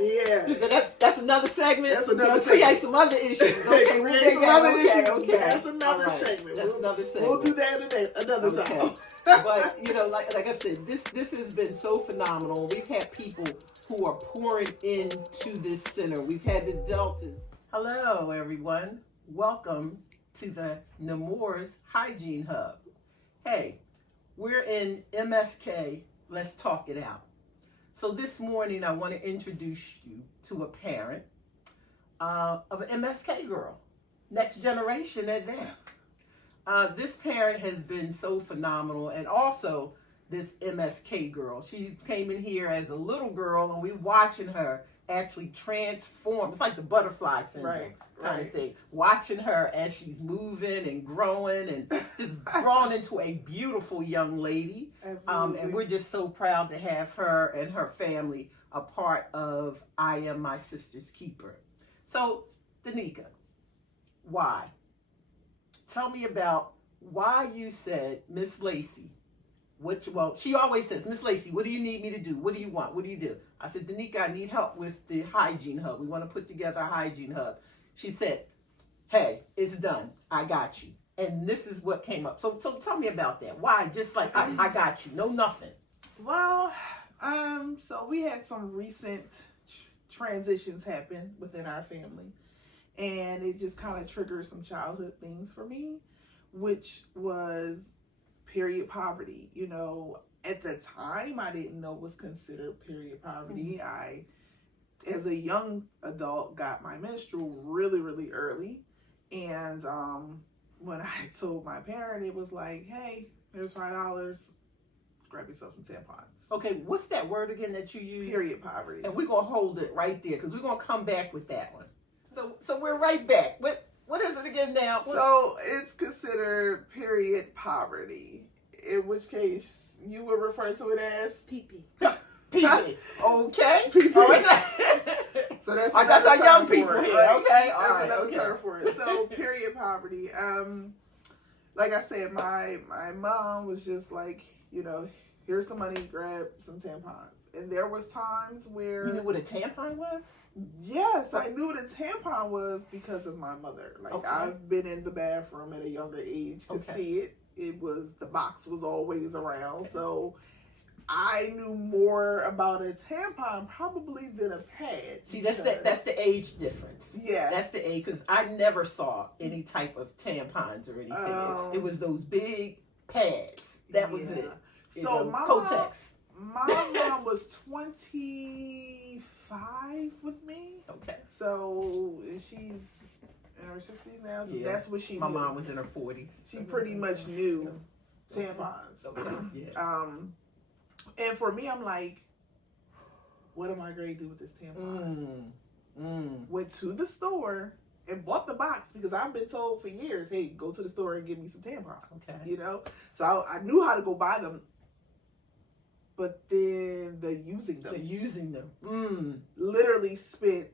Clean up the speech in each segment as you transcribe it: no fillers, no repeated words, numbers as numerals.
Yeah. So that's another segment. That's another segment. segment. Some other issues. Okay, we'll Create some other issues. Okay. That's another All right. segment. That's another segment. We'll do that another time. But like I said, this has been so phenomenal. We've had people who are pouring into this center. We've had the Deltas. Hello, everyone. Welcome to the Nemours Hygiene Hub. Hey, we're in MSK. Let's talk it out. So this morning, I want to introduce you to a parent of an MSK girl, next generation at that. This parent has been so phenomenal, and also this MSK girl. She came in here as a little girl, and we're watching her actually transform. It's like the butterfly syndrome kind of thing. Watching her as she's moving and growing and just grown into a beautiful young lady. And we're just so proud to have her and her family a part of I Am My Sister's Keeper. So, Danica, why? Tell me about why you said, Miss Lacey, she always says, Miss Lacey, what do you need me to do? What do you want? What do you do? I said, Danica, I need help with the hygiene hub. We want to put together a hygiene hub. She said, hey, it's done. I got you. And this is what came up. So tell me about that. Why? Just like, I got you. No, nothing. Well, so we had some recent transitions happen within our family. And it just kind of triggered some childhood things for me, which was period poverty. You know, at the time, I didn't know was considered period poverty. I, as a young adult, got my menstrual really, really early. And when I told my parent, it was like, hey, here's $5. Grab yourself some tampons. Okay, what's that word again that you use? Period poverty. And we're going to hold it right there because we're going to come back with that one. So we're right back. What is it again now? So it's considered period poverty. In which case, you would refer to it as pee-pee. Pee-pee. Okay. Pee-pee. So that's our young people it, here. right? Okay. That's another term for it. So period poverty. Like I said, my mom was just like, you know, here's some money, grab some tampons. And there was times where... You knew what a tampon was? Yes, I knew what a tampon was because of my mother. Like, okay. I've been in the bathroom at a younger age to see it. It was, the box was always around. Okay. So I knew more about a tampon probably than a pad. See, that's the age difference. Yeah. That's the age, because I never saw any type of tampons or anything. It was those big pads. That was it. So Kotex. My mom was 25 with me. Okay. So she's in her 60s now. So that's what she knew. My mom was in her 40s. She pretty much knew tampons. Okay. And for me, I'm like, what am I going to do with this tampon? Went to the store and bought the box because I've been told for years, hey, go to the store and give me some tampons. Okay. You know? So I knew how to go buy them. But then using them. Literally spent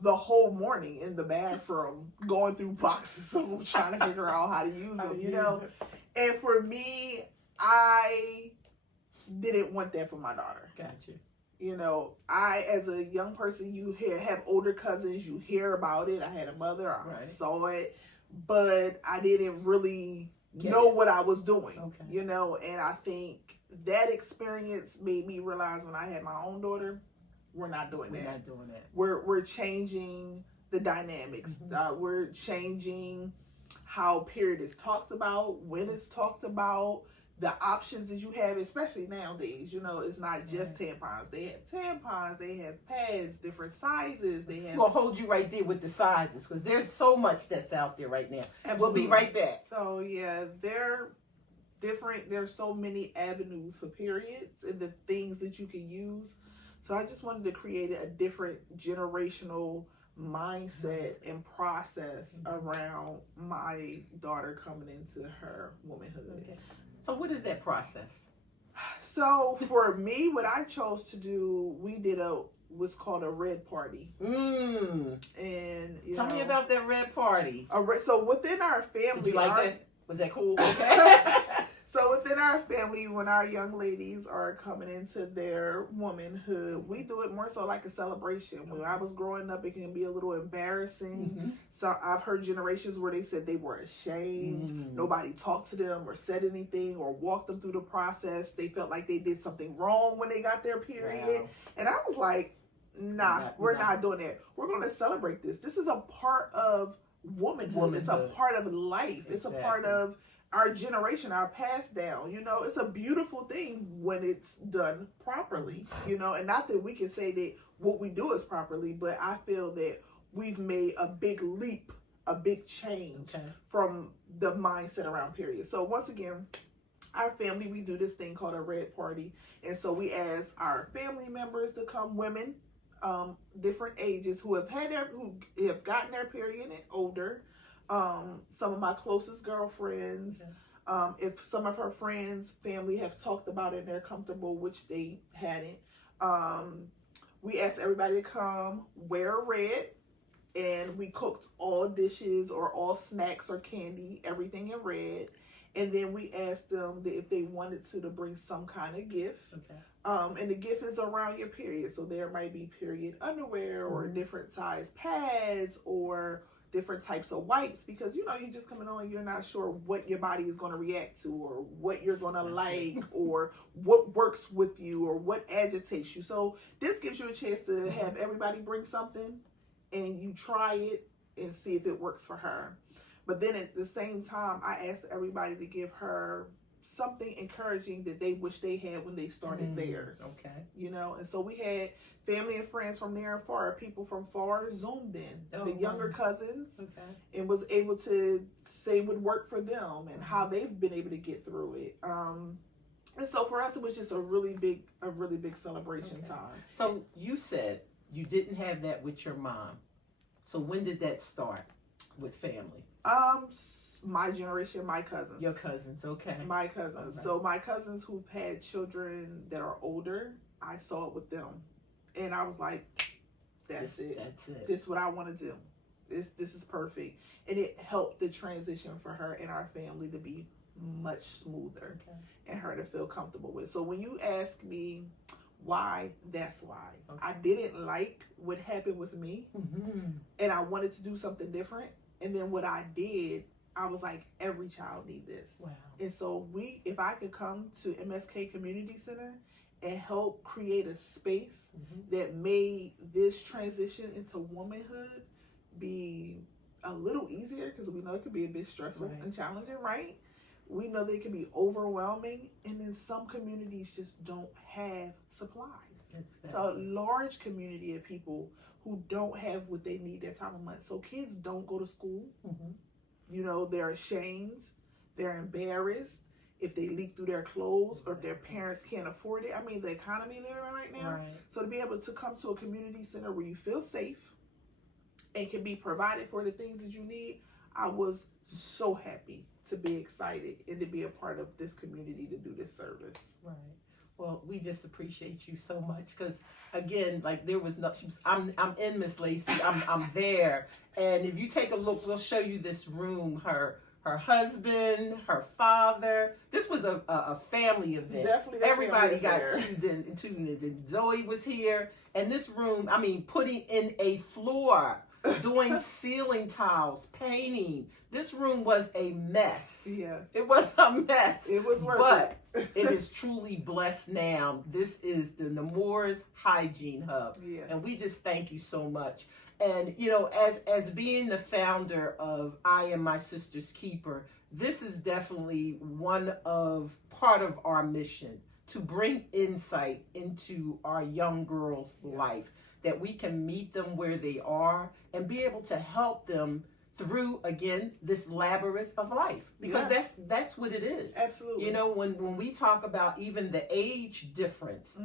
the whole morning in the bathroom going through boxes of them trying to figure out how to use them, you know? And for me, I didn't want that for my daughter. Gotcha. You know, I, as a young person, you have older cousins, you hear about it. I had a mother, I saw it, but I didn't really know what I was doing, you know? And I think that experience made me realize when I had my own daughter, we're not doing that. We're changing the dynamics. We're changing how period is talked about, when it's talked about, the options that you have, especially nowadays. You know, it's not just tampons. They have tampons, they have pads, different sizes. They have. We'll hold you right there with the sizes because there's so much that's out there right now. Absolutely. We'll be right back. So yeah, they're different. There's so many avenues for periods and the things that you can use. So I just wanted to create a different generational mindset and process around my daughter coming into her womanhood. Okay. So what is that process? So for me, what I chose to do, we did what's called a red party. And tell me about that red party. So within our family, did you like that? Was that cool? Okay. So within our family, when our young ladies are coming into their womanhood, we do it more so like a celebration. When I was growing up, it can be a little embarrassing. Mm-hmm. So I've heard generations where they said they were ashamed. Mm-hmm. Nobody talked to them or said anything or walked them through the process. They felt like they did something wrong when they got their period. Wow. And I was like, nah, we're not doing that. We're going to celebrate this. This is a part of womanhood. It's a part of life. Exactly. It's a part of our generation, our pass down. You know, it's a beautiful thing when it's done properly, you know, and not that we can say that what we do is properly, but I feel that we've made a big leap, a big change from the mindset around period. So once again, our family, we do this thing called a red party. And so we ask our family members to come, women, different ages who have gotten their period and older. Some of my closest girlfriends, if some of her friends, family have talked about it and they're comfortable, which they hadn't, we asked everybody to come, wear red, and we cooked all dishes or all snacks or candy, everything in red. And then we asked them that if they wanted to bring some kind of gift. Okay. And the gift is around your period. So there might be period underwear or different size pads or different types of wipes, because you know you're just coming on, you're not sure what your body is going to react to or what you're going to like or what works with you or what agitates you. So this gives you a chance to have everybody bring something and you try it and see if it works for her. But then at the same time, I asked everybody to give her something encouraging that they wish they had when they started theirs. Okay. You know, and so we had family and friends from near and far, people from far zoomed in, the younger cousins, and was able to say what worked for them and how they've been able to get through it. And so for us, it was just a really big celebration time. So you said you didn't have that with your mom. So when did that start with family? My generation, my cousins. Your cousins, okay. My cousins. Okay. So my cousins who've had children that are older, I saw it with them. And I was like, that's it. This is what I want to do. This is perfect. And it helped the transition for her and our family to be much smoother and her to feel comfortable with. So when you ask me why, that's why. Okay. I didn't like what happened with me. And I wanted to do something different. And then what I did, I was like, every child needs this. Wow. And so if I could come to MSK Community Center and help create a space that made this transition into womanhood be a little easier, because we know it could be a bit stressful and challenging, right? We know they can be overwhelming, and then some communities just don't have supplies. Exactly. So a large community of people who don't have what they need that time of month. So kids don't go to school. You know, they're ashamed, they're embarrassed if they leak through their clothes or if their parents can't afford it. I mean, the economy they're in right now. Right. So to be able to come to a community center where you feel safe and can be provided for the things that you need, I was so happy to be excited and to be a part of this community to do this service. Right. Well, we just appreciate you so much because, again, like there was nothing. I'm in Miss Lacey. I'm there, and if you take a look, we'll show you this room. Her husband, her father. This was a family event. Definitely, everybody got tuned in. Zoe was here, and this room. I mean, putting in a floor, doing ceiling tiles, painting. This room was a mess. Yeah. It was a mess. It was worth it. But it is truly blessed now. This is the 𝐒𝐿 Hygiene Hub. Yeah. And we just thank you so much. And, you know, as being the founder of I Am My Sister's Keeper, this is definitely part of our mission to bring insight into our young girls' life, that we can meet them where they are and be able to help them through, again, this labyrinth of life, because that's what it is. Absolutely. You know, when we talk about even the age difference,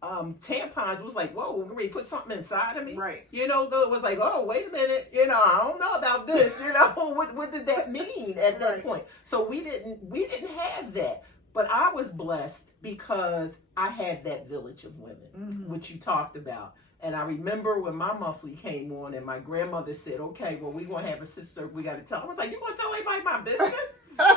tampons was like, whoa, we're ready to put something inside of me. Right. You know, though it was like, oh, wait a minute, you know, I don't know about this. You know, what did that mean at that point? So we didn't have that. But I was blessed because I had that village of women, which you talked about. And I remember when my monthly came on and my grandmother said, okay, well, we're going to have a sister. We got to tell her. I was like, you going to tell anybody my business?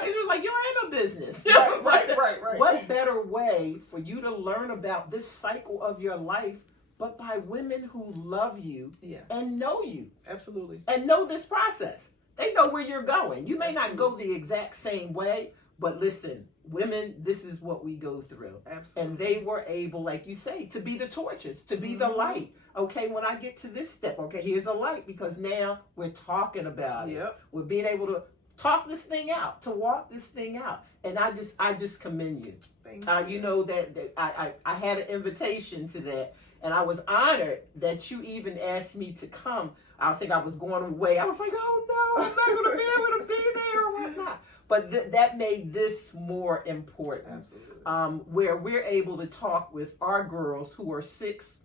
She was like, "You ain't no business." Right. What better way for you to learn about this cycle of your life, but by women who love you and know you? Absolutely. And know this process. They know where you're going. You may not go the exact same way, but listen, women, this is what we go through. Absolutely. And they were able, like you say, to be the torches, to be the light. Okay, when I get to this step, okay, here's a light, because now we're talking about it. We're being able to talk this thing out, to walk this thing out. And I just commend you. Thank you. You know that I had an invitation to that, and I was honored that you even asked me to come. I think I was going away. I was like, oh no, I'm not going to be able to be there or whatnot. But that made this more important. Absolutely. Where we're able to talk with our girls who are 6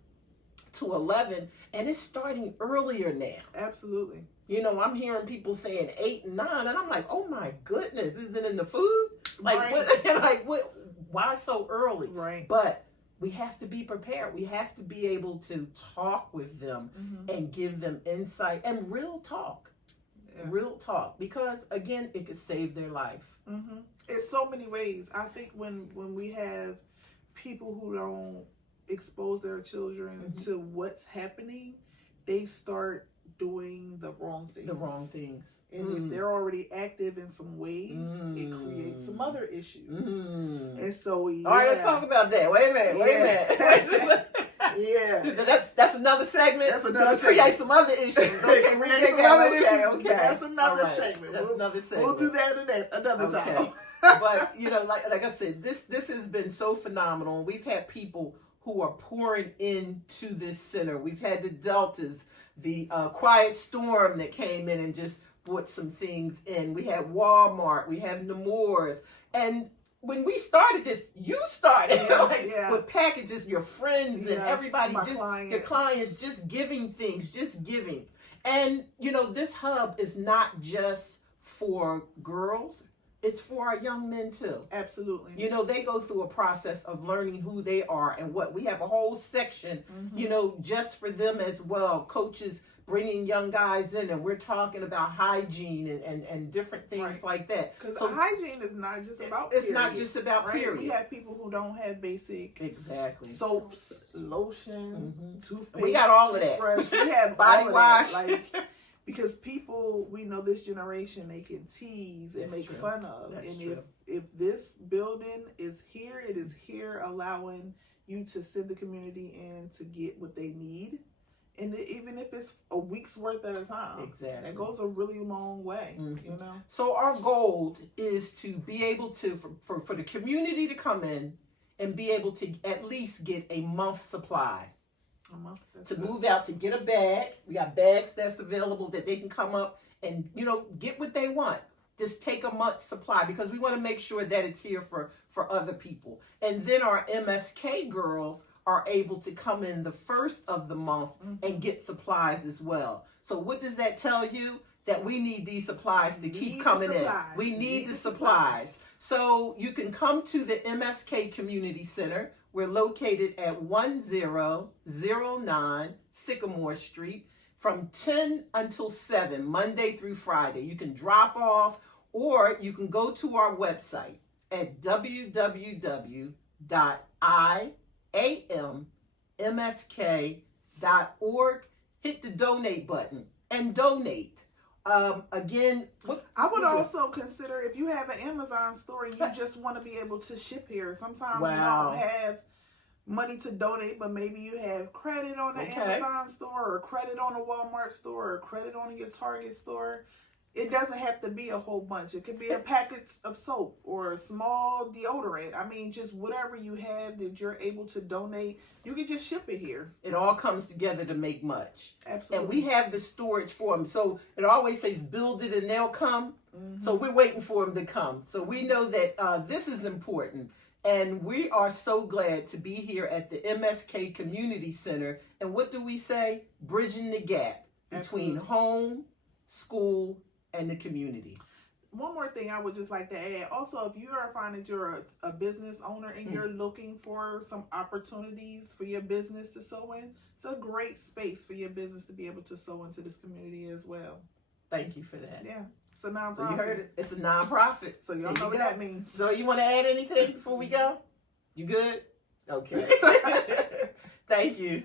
to 11, and it's starting earlier now. Absolutely. You know, I'm hearing people saying 8 and 9, and I'm like, oh my goodness, is it in the food? Like, what? Why so early? Right. But we have to be prepared. We have to be able to talk with them and give them insight and real talk. Real talk. Because, again, it could save their life. It's so many ways. I think when we have people who don't expose their children to what's happening, they start doing the wrong things. And if they're already active in some ways, it creates some other issues. And so, all right, let's talk about that. Wait a minute. That's another segment. That's another segment. Create some other issues. Okay, That's another segment. That's another segment. We'll do that another time. But you know, like I said, this has been so phenomenal. We've had people who are pouring into this center. We've had the Deltas, the Quiet Storm that came in and just brought some things in. We had Walmart, we have Nemours, and when we started this, you started with packages, your friends and everybody, your clients, just giving things, just giving. And you know, this hub is not just for girls. It's for our young men too. Absolutely. You know, they go through a process of learning who they are and what. We have a whole section, you know, just for them as well. Coaches bringing young guys in, and we're talking about hygiene and different things like that. Because hygiene is not just about It's not just about period. We have people who don't have basic soaps, lotion, toothpaste. We got all of that. We have body wash. Because people, we know this generation, they can tease and make fun of. If this building is here, it is here allowing you to send the community in to get what they need. And even if it's a week's worth at a time, that goes a really long way, you know? So our goal is to be able to, for the community to come in and be able to at least get a month's supply. To move out, to get a bag. We got bags that's available that they can come up and, you know, get what they want. Just take a month's supply, because we want to make sure that it's here for other people. And then our MSK girls are able to come in the first of the month and get supplies as well. So what does that tell you? That we need these supplies to keep coming in. We need the supplies. So you can come to the MSK Community Center. We're located at 1009 Sycamore Street from 10 until 7, Monday through Friday. You can drop off, or you can go to our website at www.iammsk.org. Hit the donate button and donate. Again, I would also consider, if you have an Amazon store and you just want to be able to ship here. Sometimes you don't have money to donate, but maybe you have credit on the Amazon store, or credit on a Walmart store, or credit on your Target store. It doesn't have to be a whole bunch. It could be a packet of soap or a small deodorant. I mean, just whatever you have that you're able to donate, you can just ship it here. It all comes together to make much. Absolutely. And we have the storage for them. So it always says, build it and they'll come. So we're waiting for them to come. So we know that this is important. And we are so glad to be here at the MSK Community Center. And what do we say? Bridging the gap between home, school, and the community. One more thing I would just like to add. Also, if you are finding you're a business owner and you're looking for some opportunities for your business to sow in, it's a great space for your business to be able to sow into this community as well. Thank you for that. Yeah. It's a nonprofit. So you heard it. It's a nonprofit. So y'all know what that means. So you want to add anything before we go? You good? Okay. Thank you.